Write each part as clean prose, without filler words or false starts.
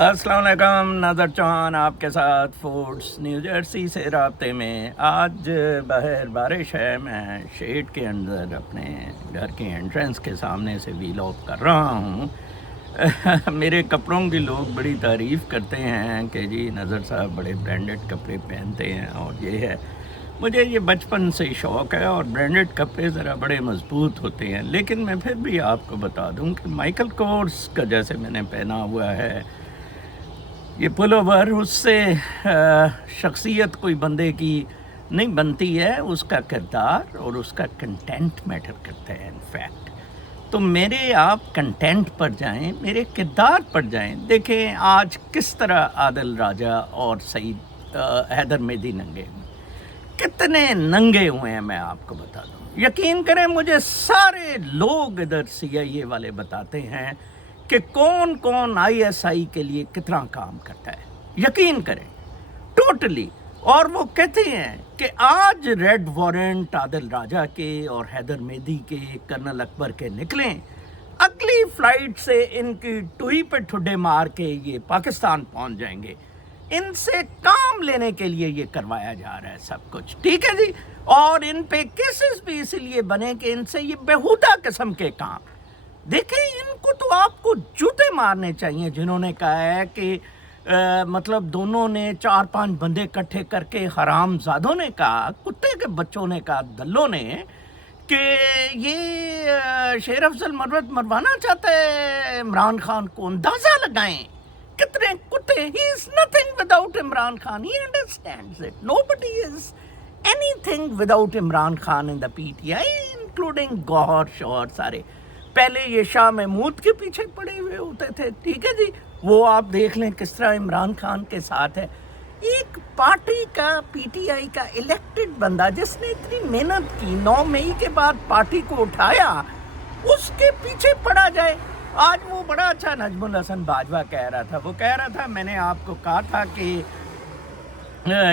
अस्सलाम वालेकुम। नाज़र चौहान आपके साथ फूड्स न्यू जर्सी से राब्ते में। आज बाहर बारिश है, मैं शेड के अंदर अपने घर के एंट्रेंस के सामने से व्लॉग कर रहा हूँ। मेरे कपड़ों की लोग बड़ी तारीफ़ करते हैं कि जी नज़र साहब बड़े ब्रांडेड कपड़े पहनते हैं और ये है। मुझे ये बचपन से ही शौक़ है और ब्रांडेड कपड़े ज़रा बड़े मजबूत होते हैं, लेकिन मैं फिर भी आपको बता दूँ कि माइकल कोर्स का जैसे मैंने पहना हुआ है ये पुलोवर, उससे शख्सियत कोई बंदे की नहीं बनती है, उसका किरदार और उसका कंटेंट मैटर करता है इनफैक्ट। तो मेरे आप कंटेंट पर जाएं, मेरे किरदार पर जाएं। देखें आज किस तरह आदिल राजा और सईद हैदर मेहदी नंगे, कितने नंगे हुए हैं मैं आपको बता दूं। यकीन करें मुझे सारे लोग इधर CIA वाले बताते हैं कि कौन कौन ISI के लिए कितना काम करता है, यकीन करें टोटली। और वो कहते हैं कि आज रेड वारंट आदिल राजा के और हैदर मेहदी के, कर्नल अकबर के निकलें, अगली फ्लाइट से इनकी टुई पे ठुड्डे मार के ये पाकिस्तान पहुंच जाएंगे। इनसे काम लेने के लिए ये करवाया जा रहा है सब कुछ, ठीक है जी। और इन पे केसेस भी इसीलिए बने कि इनसे ये बेहुदा किस्म के काम। देखें इनको तो आपको जूते मारने चाहिए जिन्होंने कहा है कि मतलब दोनों ने 4-5 बंदे इकट्ठे करके हरामजादों ने कहा, कुत्ते के बच्चों ने कहा, दल्लों ने, कि ये शेर अफजल मरवत मरवाना चाहता है इमरान खान को। अंदाजा लगाएं कितने कुत्ते। He is nothing without Imran Khan, he understands it. Nobody is anything without Imran Khan in the PTI, including Gohar शौहर सारे। पहले ये शाह महमूद के पीछे पड़े हुए होते थे, ठीक है जी। वो आप देख लें किस तरह इमरान खान के साथ है। एक पार्टी का PTI का इलेक्टेड बंदा जिसने इतनी मेहनत की, 9 मई के बाद पार्टी को उठाया, उसके पीछे पड़ा जाए। आज वो बड़ा अच्छा नजमुल हसन बाजवा कह रहा था, वो कह रहा था मैंने आपको कहा था कि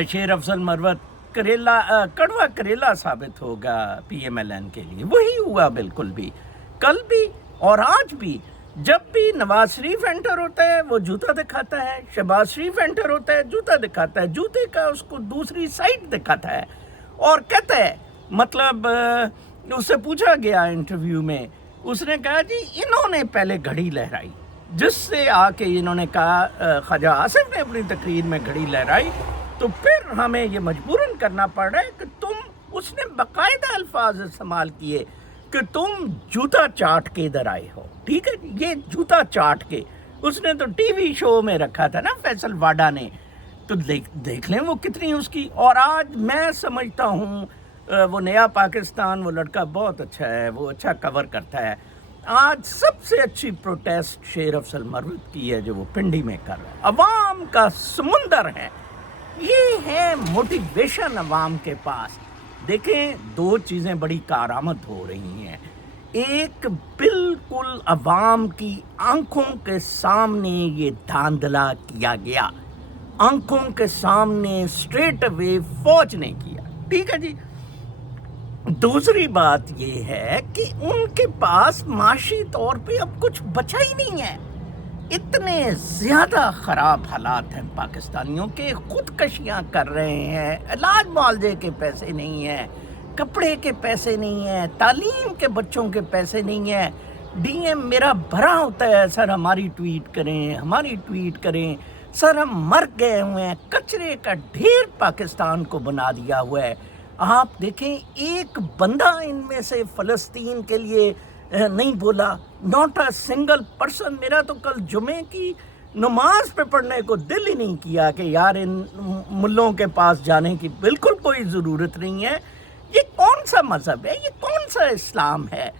शेर अफजल मरवत कड़वा करेला साबित होगा PMLN के लिए। वही हुआ बिल्कुल भी, कल भी और आज भी। जब भी नवाज शरीफ एंटर होता है वो जूता दिखाता है, शहबाज शरीफ एंटर होता है जूता दिखाता है, जूते का उसको दूसरी साइड दिखाता है और कहता है, मतलब उससे पूछा गया इंटरव्यू में, उसने कहा जी इन्होंने पहले घड़ी लहराई, जिससे आके इन्होंने कहा ख्वाजा आसिफ ने अपनी तकरीर में घड़ी लहराई, तो फिर हमें ये मजबूरन करना पड़ रहा है कि तुम, उसने बाकायदा अल्फाज इस्तेमाल किए कि तुम जूता चाट के इधर आए हो, ठीक है। ये जूता चाट के उसने तो TV शो में रखा था ना फैसल वाडा ने, तो देख लें वो कितनी उसकी। और आज मैं समझता हूँ वो नया पाकिस्तान, वो लड़का बहुत अच्छा है, वो अच्छा कवर करता है। आज सबसे अच्छी प्रोटेस्ट शेर अफजल मरवत की है जो वो पिंडी में कर रहा है। अवाम का समुंदर है, ये है मोटिवेशन अवाम के पास। देखें दो चीज़ें बड़ी कारआमद हो रही हैं। एक, बिल्कुल अवाम की आंखों के सामने ये धांधला किया गया, आंखों के सामने स्ट्रेट अवे फौज ने किया, ठीक है जी। दूसरी बात ये है कि उनके पास माशी तौर पे अब कुछ बचा ही नहीं है। इतने ज़्यादा ख़राब हालात हैं पाकिस्तानियों के, खुदकशियाँ कर रहे हैं, इलाज मुआवजे के पैसे नहीं हैं, कपड़े के पैसे नहीं हैं, तालीम के बच्चों के पैसे नहीं हैं। DM मेरा भरा होता है, सर हमारी ट्वीट करें, हमारी ट्वीट करें, सर हम मर गए हुए हैं, कचरे का ढेर पाकिस्तान को बना दिया हुआ है। आप देखें एक बंदा इनमें से फ़लस्तीन के लिए नहीं बोला, नॉट अ सिंगल पर्सन। मेरा तो कल जुमे की नमाज पे पढ़ने को दिल ही नहीं किया कि यार इन मुल्लों के पास जाने की बिल्कुल कोई ज़रूरत नहीं है। ये कौन सा मज़हब है, ये कौन सा इस्लाम है।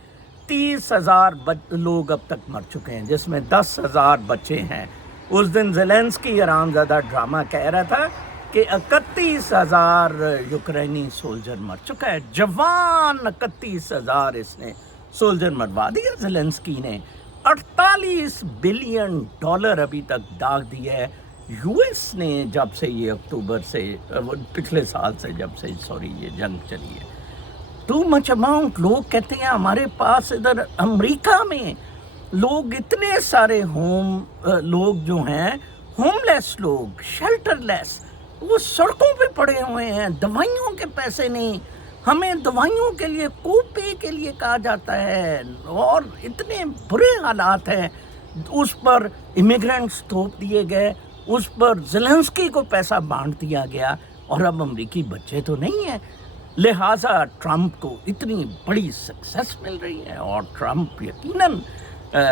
30,000 लोग अब तक मर चुके हैं, जिसमें 10,000 बच्चे हैं। उस दिन ज़ेलेंस्की हरामज़ादा ड्रामा कह रहा था कि 31,000 यूक्रेनी सोल्जर मर चुका है। जवान 31,000 इसने सोल्जर मरवा दिया ज़ेलेंस्की ने। 48 बिलियन डॉलर अभी तक दाग दिया है US ने जब से ये अक्टूबर से, पिछले साल से जब से ये जंग चली है। Too much amount. लोग कहते हैं हमारे पास इधर अमेरिका में लोग इतने सारे लोग जो हैं होमलेस लोग, शेल्टरलेस, वो सड़कों पे पड़े हुए हैं, दवाइयों के पैसे नहीं, हमें दवाइयों के लिए कोपे के लिए कहा जाता है, और इतने बुरे हालात हैं। उस पर इमिग्रेंट्स थोप दिए गए, उस पर ज़ेलेंस्की को पैसा बांट दिया गया, और अब अमेरिकी बच्चे तो नहीं हैं। लिहाजा ट्रंप को इतनी बड़ी सक्सेस मिल रही है, और ट्रंप यकीनन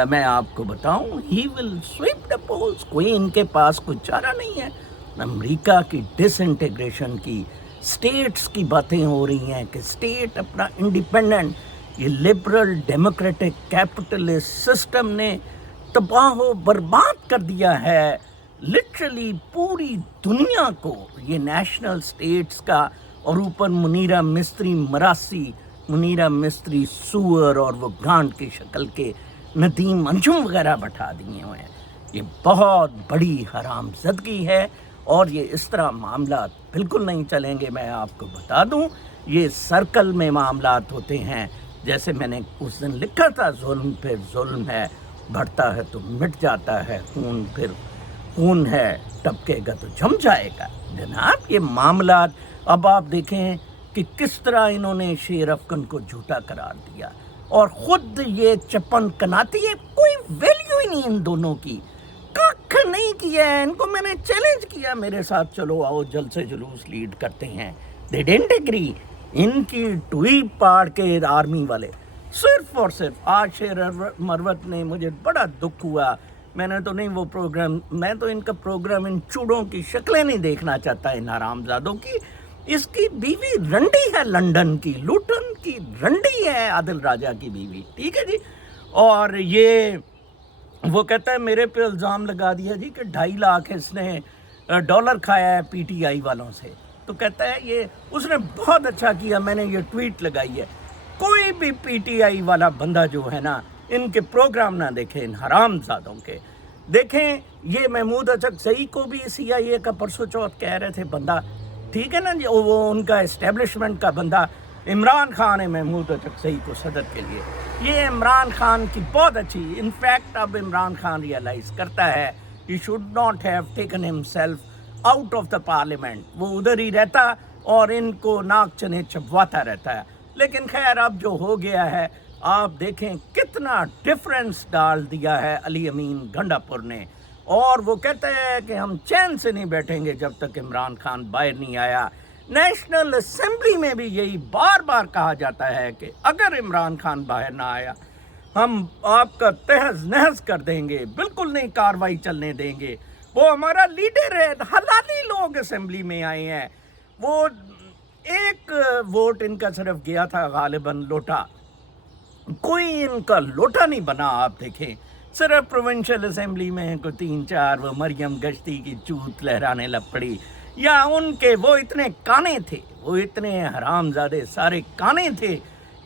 मैं आपको बताऊं, he will sweep the polls. कोई इनके पास कोई चारा नहीं है। अमेरिका की डिसइंटीग्रेशन की, स्टेट्स की बातें हो रही हैं कि स्टेट अपना इंडिपेंडेंट, ये लिबरल डेमोक्रेटिक कैपिटलिस्ट सिस्टम ने तबाह बर्बाद कर दिया है लिटरली पूरी दुनिया को, ये नेशनल स्टेट्स का। और ऊपर मुनीरा मिस्त्री मरासी, मुनीरा मिस्त्री सुअर और वो गांड की शक्ल के नदीम अंजुम वगैरह बैठा दिए हुए हैं। ये बहुत बड़ी हरामज़दगी है, और ये इस तरह मामला बिल्कुल नहीं चलेंगे। मैं आपको बता दूं, ये सर्कल में मामलात होते हैं। जैसे मैंने उस दिन लिखा था, जुल्म फिर जुल्म है, बढ़ता है तो मिट जाता है, खून फिर खून है, टपकेगा तो जम जाएगा। जनाब, ये मामलात अब आप देखें कि किस तरह इन्होंने शेर अफगन को झूठा करार दिया, और ख़ुद ये चप्पन कनाती है। कोई वैल्यू ही नहीं इन दोनों की, कख नहीं किया है। इनको मैंने चैलेंज किया, मेरे साथ चलो आओ जल्द से जुलूस लीड करते हैं, दे डिडंट एग्री। इनकी टुई पाड़ के आर्मी वाले सिर्फ और सिर्फ। आज शेर मरवत ने, मुझे बड़ा दुख हुआ, मैंने तो नहीं वो प्रोग्राम, मैं तो इनका प्रोग्राम, इन चूड़ों की शक्लें नहीं देखना चाहता, इन हरामजादों की। इसकी बीवी रंडी है, लंदन की, लूटन की रंडी है, आदिल राजा की बीवी, ठीक है जी। और ये वो कहता है मेरे पे इल्ज़ाम लगा दिया जी कि 2.5 लाख इसने डॉलर खाया है पीटीआई वालों से। तो कहता है ये उसने बहुत अच्छा किया, मैंने ये ट्वीट लगाई है। कोई भी पीटीआई वाला बंदा जो है ना, इनके प्रोग्राम ना देखें, इन हरामजादों के देखें। ये महमूद अचकज़ई को भी CIA का परसों चौथ कह रहे थे बंदा, ठीक है ना जी, वो उनका इस्टेब्लिशमेंट का बंदा इमरान खान है महमूद अचकज़ई को सदर के लिए। ये इमरान खान की बहुत अच्छी, इनफैक्ट अब इमरान खान रियलाइज़ करता है he should not have taken himself out of the parliament. वो उधर ही रहता और इनको नाक चने चबवाता रहता है। लेकिन खैर, अब जो हो गया है, आप देखें कितना डिफरेंस डाल दिया है अली अमीन गंडापुर ने। और वो कहते हैं कि हम चैन से नहीं बैठेंगे जब तक इमरान खान बाहर नहीं आया। नेशनल असेंबली में भी यही बार बार कहा जाता है कि अगर इमरान खान बाहर ना आया, हम आपका तहस नहस कर देंगे, बिल्कुल नहीं कार्रवाई चलने देंगे। वो हमारा लीडर है, हलाली लोग असेंबली में आए हैं। वो एक वोट इनका सिर्फ गया था गालिबन लोटा, कोई इनका लोटा नहीं बना। आप देखें, सिर्फ प्रोविंशियल असेंबली में कोई 3-4 वो मरियम गश्ती की चूत लहराने लग पड़ी, या उनके वो इतने काने थे, वो इतने हरामजादे सारे काने थे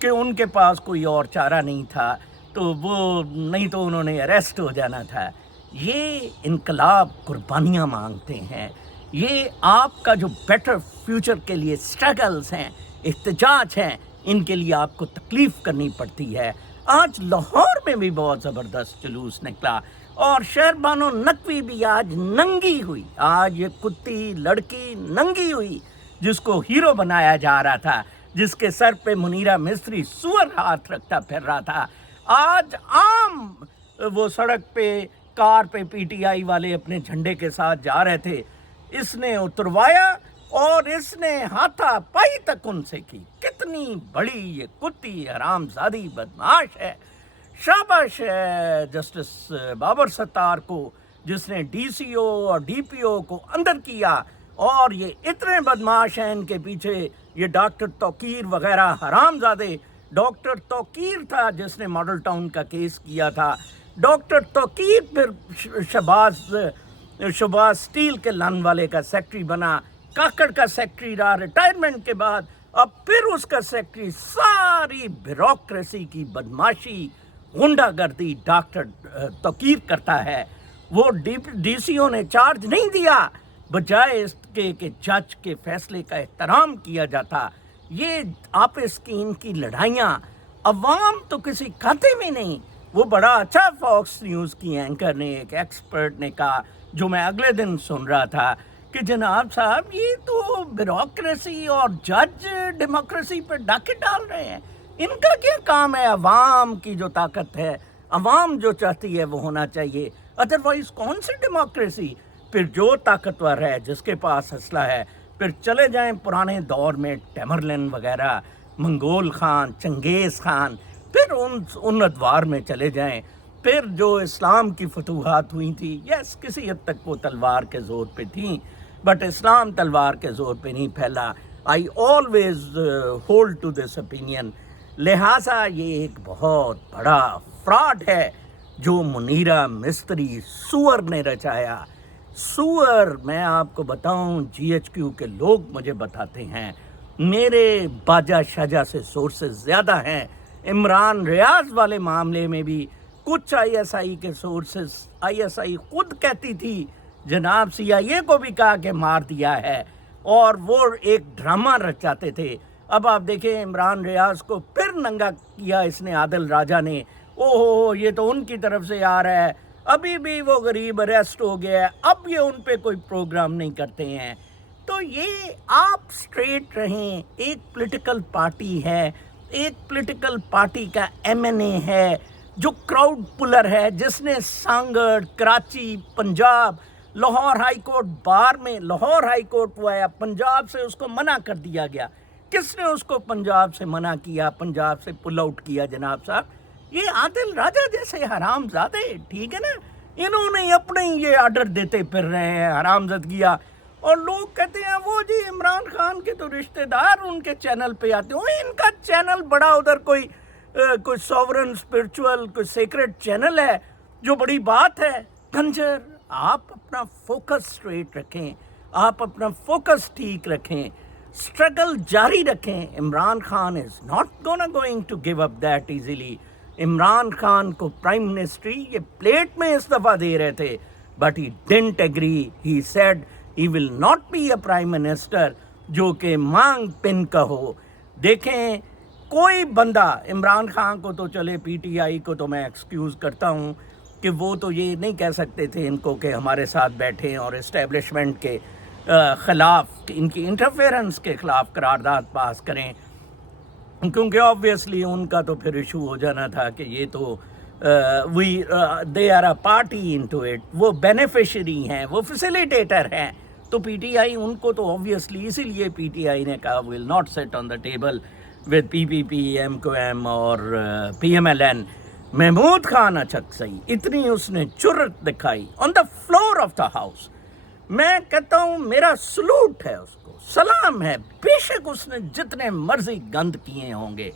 कि उनके पास कोई और चारा नहीं था, तो वो नहीं तो उन्होंने अरेस्ट हो जाना था। ये इनकलाब कुर्बानियाँ मांगते हैं। ये आपका जो बेटर फ्यूचर के लिए स्ट्रगल्स हैं, एहतजाज हैं, इनके लिए आपको तकलीफ़ करनी पड़ती है। आज लाहौर में भी बहुत ज़बरदस्त जुलूस निकला, और शहरबानो नकवी भी आज नंगी हुई। आज ये कुत्ती लड़की नंगी हुई, जिसको हीरो बनाया जा रहा था, जिसके सर पे मुनीरा मिस्त्री सुअर हाथ रखता फिर रहा था। आज आम वो सड़क पे कार पे पीटीआई वाले अपने झंडे के साथ जा रहे थे, इसने उतरवाया और इसने हाथापाई तक उनसे की। कितनी बड़ी ये कुत्ती हरामजादी बदमाश है। शाबाश है जस्टिस बाबर सत्तार को, जिसने डीसीओ और डीपीओ को अंदर किया। और ये इतने बदमाश हैं, इनके पीछे ये डॉक्टर तौकीर वगैरह हरामजादे। डॉक्टर तौकीर था जिसने मॉडल टाउन का केस किया था। डॉक्टर तौकीर फिर शहबाज स्टील के लन वाले का सेक्रेटरी बना, काकड़ का सेक्रेटरी रहा रिटायरमेंट के बाद, अब फिर उसका सेक्रेटरी। सारी ब्यूरोक्रेसी की बदमाशी, गुंडागर्दी डॉक्टर तौकीर करता है। वो डीसीओ ने चार्ज नहीं दिया, बजाय इसके कि जज के फैसले का एहतराम किया जाता। ये आपस की इनकी लड़ाइयाँ, अवाम तो किसी खाते में नहीं। وہ بڑا اچھا فاکس نیوز کی اینکر نے ایک ایکسپرٹ نے کہا جو میں اگلے دن سن رہا تھا کہ جناب صاحب یہ تو بیوروکریسی اور جج ڈیموکریسی پہ ڈاکے ڈال رہے ہیں، ان کا کیا کام ہے؟ عوام کی جو طاقت ہے، عوام جو چاہتی ہے وہ ہونا چاہیے، ادروائز کون سی ڈیموکریسی؟ پھر جو طاقتور ہے جس کے پاس اسلحہ ہے، پھر چلے جائیں پرانے دور میں ٹیمرلن وغیرہ، منگول خان، چنگیز خان، پھر ان ادوار میں چلے جائیں، پھر جو اسلام کی فتوحات ہوئی تھی، یس کسی حد تک وہ تلوار کے زور پہ تھیں، بٹ اسلام تلوار کے زور پہ نہیں پھیلا. I always hold to this opinion. لہٰذا یہ ایک بہت بڑا فراڈ ہے جو منیرہ مستری سور نے رچایا. سور میں آپ کو بتاؤں، جی ایچ کیو کے لوگ مجھے بتاتے ہیں، میرے باجا شاجا سے سورسز زیادہ ہیں. عمران ریاض والے معاملے میں بھی کچھ آئی ایس آئی کے سورسز، آئی ایس آئی خود کہتی تھی جناب سی آئی اے کو بھی کہا کہ مار دیا ہے، اور وہ ایک ڈرامہ رچاتے تھے. اب آپ دیکھیں عمران ریاض کو پھر ننگا کیا اس نے عادل راجہ نے، اوہ یہ تو ان کی طرف سے آ رہا ہے، ابھی بھی وہ غریب اریسٹ ہو گیا ہے، اب یہ ان پہ کوئی پروگرام نہیں کرتے ہیں. تو یہ آپ سٹریٹ رہیں. ایک پولیٹیکل پارٹی ہے، ایک پولیٹیکل پارٹی کا ایم این اے ہے جو کراؤڈ پلر ہے، جس نے Sanghar, Karachi, Punjab, Lahore high court bar میں، لاہور ہائی کورٹ ہوا ہے، پنجاب سے اس کو منع کر دیا گیا. کس نے اس کو پنجاب سے منع کیا، پنجاب سے پل آؤٹ کیا جناب صاحب؟ یہ عادل راجہ جیسے حرام زادے، ٹھیک ہے نا، انہوں نے اپنے یہ آرڈر دیتے پھر رہے ہیں حرام زدگیاں. اور لوگ کہتے ہیں وہ جی عمران خان کے تو رشتہ دار ان کے چینل پہ آتے ہیں، ان کا چینل بڑا ادھر کوئی سوورن اسپرچول کوئی سیکرٹ چینل ہے جو بڑی بات ہے. کنجر، آپ اپنا فوکس اسٹریٹ رکھیں، آپ اپنا فوکس ٹھیک رکھیں، اسٹرگل جاری رکھیں. Imran Khan is not going to give up that easily. Imran Khan کو پرائم منسٹری یہ پلیٹ میں اس دفعہ دے رہے تھے، but he didn't agree. He said he will not be a prime minister جو کہ مانگ پن کا ہو. دیکھیں کوئی بندہ، عمران خان کو تو چلے پی ٹی آئی کو تو میں ایکسکیوز کرتا ہوں کہ وہ تو یہ نہیں کہہ سکتے تھے ان کو کہ ہمارے ساتھ بیٹھیں اور اسٹیبلشمنٹ کے خلاف، ان کی انٹرفیئرنس کے خلاف قرارداد پاس کریں، کیونکہ آبویسلی ان کا تو پھر ایشو ہو جانا تھا کہ یہ تو they are a party into it, وہ بینیفیشری ہیں، وہ فیسیلیٹیٹر ہیں. تو پی ٹی آئی ان کو تو آبویسلی اسی لیے پی ٹی آئی نے کہا will not sit on the table with P P P, M Q M اور P M L N. Mahmood Khan Achakzai اتنی اس نے جرت دکھائی on the floor of the house. میں کہتا ہوں میرا سلوٹ ہے اس کو، سلام ہے، بے شک اس نے جتنے مرضی گند کیے ہوں گے.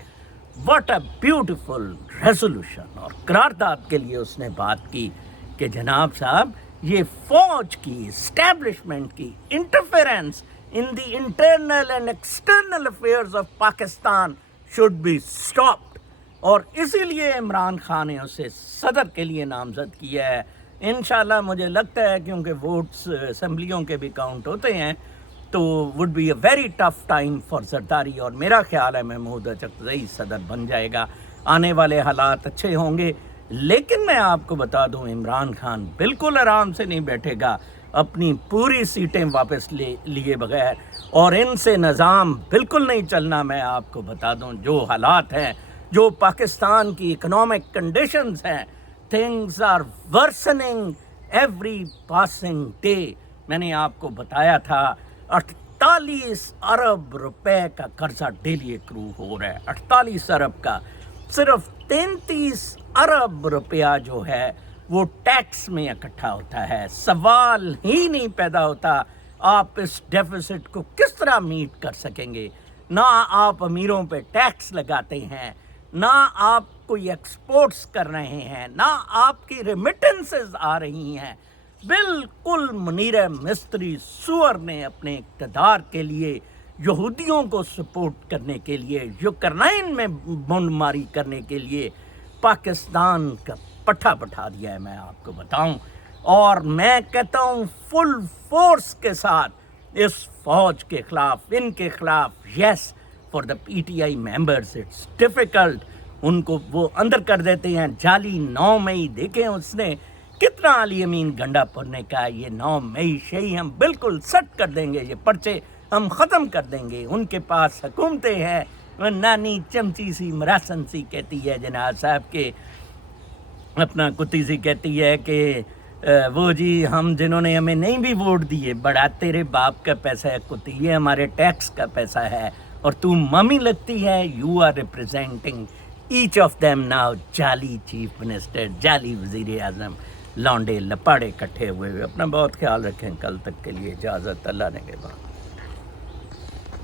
واٹ اے بیوٹیفل ریزولوشن، اور قرارداد کے لیے اس نے بات کی کہ جناب صاحب یہ فوج کی، اسٹیبلشمنٹ کی interference in the internal and external affairs of Pakistan should be stopped. اور اسی لیے عمران خان نے اسے صدر کے لیے نامزد کیا ہے. انشاءاللہ مجھے لگتا ہے کیونکہ ووٹس اسمبلیوں کے بھی کاؤنٹ ہوتے ہیں تو would be a very tough time for Zardari, اور میرا خیال ہے محمود اچکزئی صدر بن جائے گا. آنے والے حالات اچھے ہوں گے. لیکن میں آپ کو بتا دوں عمران خان بالکل آرام سے نہیں بیٹھے گا اپنی پوری سیٹیں واپس لیے بغیر، اور ان سے نظام بالکل نہیں چلنا. میں آپ کو بتا دوں جو حالات ہیں، جو پاکستان کی اکنامک کنڈیشنز ہیں، things are worsening every passing day. میں نے آپ کو بتایا تھا 48 ارب روپے کا قرضہ ڈیلی اکرو ہو رہا ہے. 48 ارب کا، صرف 33 ارب روپیہ جو ہے وہ ٹیکس میں اکٹھا ہوتا ہے. سوال ہی نہیں پیدا ہوتا آپ اس ڈیفیسٹ کو کس طرح میٹ کر سکیں گے. نہ آپ امیروں پہ ٹیکس لگاتے ہیں، نہ آپ کوئی ایکسپورٹس کر رہے ہیں، نہ آپ کی ریمیٹنسز آ رہی ہیں. بالکل منیرہ مستری سور نے اپنے اقتدار کے لیے، یہودیوں کو سپورٹ کرنے کے لیے، یوکرائن میں بمب ماری کرنے کے لیے پاکستان کا پٹھا بٹھا دیا ہے. میں آپ کو بتاؤں، اور میں کہتا ہوں فل فورس کے ساتھ اس فوج کے خلاف، ان کے خلاف. Yes for the P T I members it's difficult ان کو وہ اندر کر دیتے ہیں. جعلی 9 مئی دیکھیں اس نے کتنا علی امین گنڈا پور نے کہا یہ 9 مئی شہی ہم بالکل سٹ کر دیں گے, یہ پرچے ہم ختم کر دیں گے. ان کے پاس حکومتیں ہیں, نانی چمچی سی مراسن سی کہتی ہے جناب صاحب کے اپنا کتی سی کہتی ہے کہ وہ جی ہم جنہوں نے ہمیں نہیں بھی ووٹ دیے, بڑا تیرے باپ کا پیسہ ہے کتی, یہ ہمارے ٹیکس کا پیسہ ہے اور تو ممی لگتی ہے. You are representing each of them now. جعلی چیف منسٹر, جعلی وزیر اعظم, لانڈے لپاڑے کٹھے ہوئے. اپنا بہت خیال رکھیں. کل تک کے لیے اجازت, اللہ نے کے بعد.